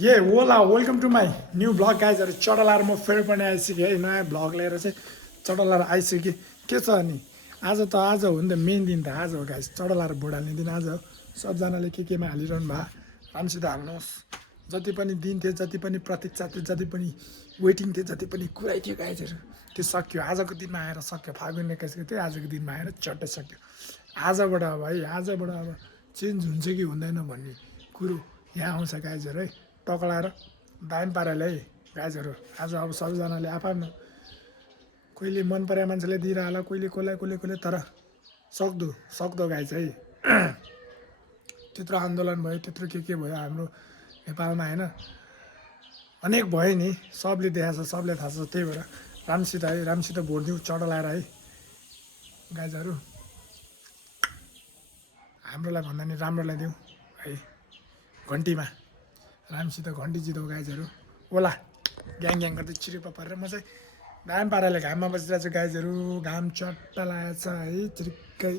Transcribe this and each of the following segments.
ये ओला welcome to my new blog गाइजहरू चडलाएर म फेरि पनि आइसकेँ है नयाँ ब्लग लिएर चाहिँ चडलाएर आइसकेँ के छ अनि आज हो नि त मेन दिन त आज हो गाइज चडलाएर भुटाल्ने दिन आज हो सबजनाले केमा हालिरहनु भयो राम्रोसित हाल्नुहोस् जति पनि दिन थियो जति पनि प्रतीक्षा थियो जति पनि वेटिङ थियो जति पनि कुरै थियो गाइजहरू त्यो सक्यो आजको दिनमा आएर सक्यो फागुन 21 गते आजको दिनमा आएर चट्टै सक्यो आजबाट अब है आजबाट अब चेन्ज हुन्छ कि हुँदैन भन्ने कुरो यहाँ आउँछ गाइजहरू है टक्लाएर दामी पाराले है गाइजहरू आज अब सबैजनाले आफ्नो कोहीले मन परेको मान्छेले दिइरह होला कोहीले कसलाई तर सक्दो गाइज है त्यत्रो आन्दोलन भयो त्यत्रो के भयो हाम्रो नेपालमा होइन अनेक भयो नि सबले देखाएको छ सबले थाहा छ त्यही भएर राम्रोसित भोट दिउँ चडलाएर है गाइजहरू हाम्रोलाई भन्दा नि राम्रोलाई दिउँ है घन्टीमा राम्रोसित घन्टी जिताउ गाइजहरू ओला ग्याङ गर्दै चिरिप्प परेर म चाहिँ दामी पाराले घाममा बसिरहेको छु गाइजहरू घाम चट्ट लागेको छ है चिरिक्कै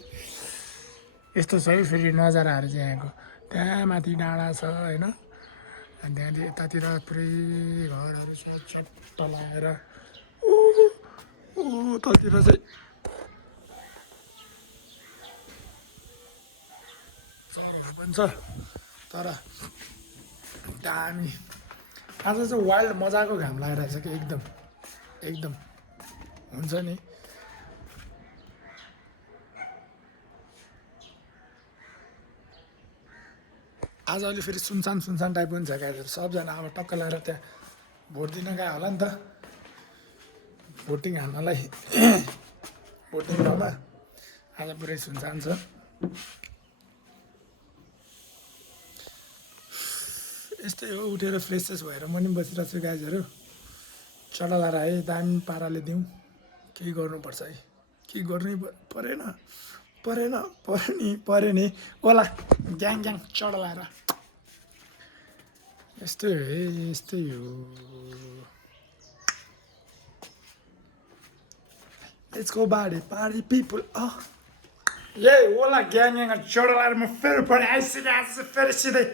यस्तो छ है फेरि नजाराहरू चाहिँ यहाँको त्यहाँ माथि डाँडा छ होइन अनि त्यहाँदेखि यतातिर पुरै घरहरू छ चट्ट लगाएर उतातिर चाहिँ चराहरू पनि छ तर दामी आज चाहिँ वाइल्ड मजाको घाम लागिरहेछ कि एकदम हुन्छ नि आज अहिले फेरि सुनसान टाइपको पनि छ गाइजहरू सबजना अब टक्क लगाएर त्यहाँ भोट दिन गयो होला नि त भोटिङ हान्नलाई भोटिङ ठाउँमा आज पुरै सुनसान छ यस्तै हो उठेर फ्रेस भएर म नि बसिरहेको छु गाइजहरू चडलाएर है दामी पाराले दिउँ केही गर्नुपर्छ है केही गर्नै पऱ्यो नि ओला ग्याङ चडलाएर यस्तै हो है यस्तै हो लेट्स गो पार्टी पिपल यही ओला ग्याङ चडलाएर म फेरि पनि आइसकेको फेरि सिधै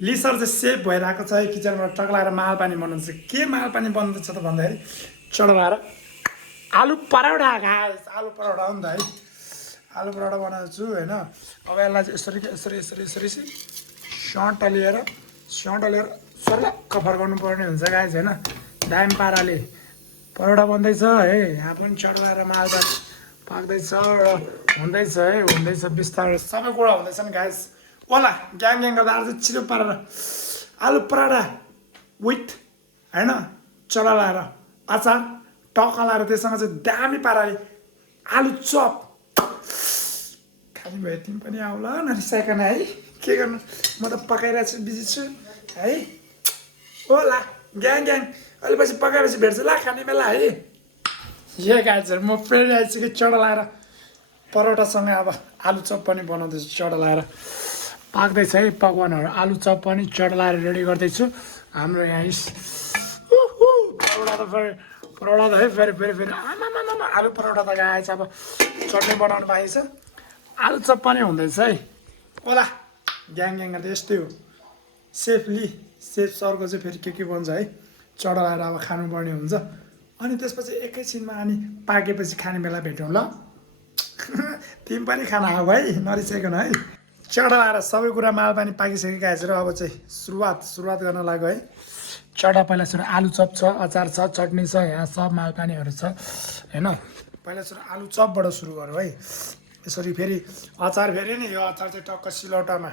लिसर चाहिँ सेप भइरहेको छ है किचनबाट टक्लाएर माल पानी बनाउँछ के माल पानी बन्दैछ त भन्दाखेरि चडलाएर आलु पराठा आलु पराठा हो नि त है आलु पराठा बनाएको छु होइन अब यसलाई चाहिँ यसरी स्याँट लिएर सल्लक्क फर्काउनु पर्ने हुन्छ गाइज होइन दामी पाराले परोठा बन्दैछ है यहाँ पनि चडलाएर माल पानी पाक्दैछ र हुँदैछ बिस्तारै सबै कुरा हुँदैछ नि गाइज ओला ग्याङ गर्दा आज छिटो पारेर आलु पराठा विथ होइन चला लाएर अचार टक्का लाएर त्यससँग चाहिँ दामी पाराले आलु चप खाने भयो तिमी पनि आउला नरिसाइकन है के गर्नु म त पकाइरहेको छु बिजी छु है ओला ग्याङ अहिले पछि पकाएपछि भेट्छ ला खाने बेला है यो गाइजहरू म फेरि आइसकेँ चडा लाएर परोठासँग अब आलु चप पनि बनाउँदैछु चडा लाएर पाक्दैछ है पकवानहरू आलु चप पनि चडलाएर रेडी गर्दैछु हाम्रो यहाँ परोठा त है फेरि आमा आलु परोठा त आएछ अब चटनी बनाउनु पाइन्छ आलु चप पनि हुँदैछ है ओला ग्याङ गर्दा यस्तै हो सेफ सरको चाहिँ फेरि के बन्छ है चडलाएर अब खानुपर्ने हुन्छ अनि त्यसपछि एकैछिनमा अनि पाकेपछि खाने बेला भेटौँ ल तिमी पनि खाना आऊ है नरिसाइकन है चडा लाएर सबै कुरा माल पानी पाकिसकेको गाइजहरू अब चाहिँ सुरुवात गर्न लाग्यो है चडा पहिला सुरु आलु चप छ अचार छ चटनी छ यहाँ सब माल पानीहरू छ होइन पहिला सुरु आलु चपबाट सुरु गरौँ है यसरी फेरि अचार फेरि नि यो अचार चाहिँ टक्क सिलौटामा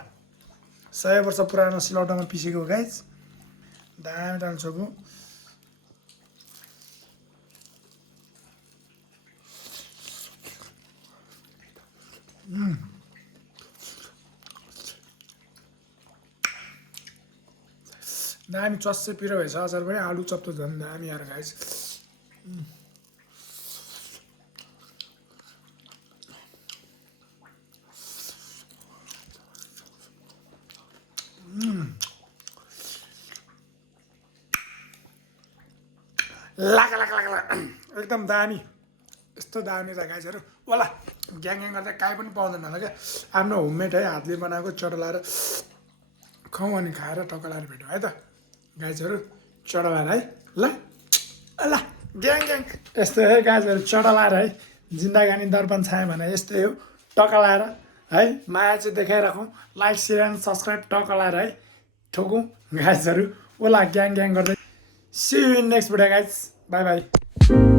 100 वर्ष पुरानो सिलौटामा पिसेको गाइज दामी डाल्छको दामी चस्से पिरो भएछ अचार पनि आलु चप त झन् दामी आएर गाइस लागा एकदम दामी यस्तो दामी छ गाइसहरू ओला ग्याङ गर्दा काहीँ पनि पाउँदैन होला क्या आफ्नो होममेड है हातले बनाएको चटो लाएर खाउँ अनि खाएर टक्का लाएर भेटौँ है त गाइजहरू चढलाएर है ल ल ग्याङ ग्याङ यस्तै है गाइजहरू चढलाएर है जिन्दगानी दर्पण छायो भने यस्तै हो टकलाएर है माया चाहिँ देखाइराखौँ लाइक सेयर एन्ड सब्सक्राइब टकलाएर है ठोकौँ गाइजहरू ओला ग्याङ ग्याङ गर्दै see you in next video guys bye by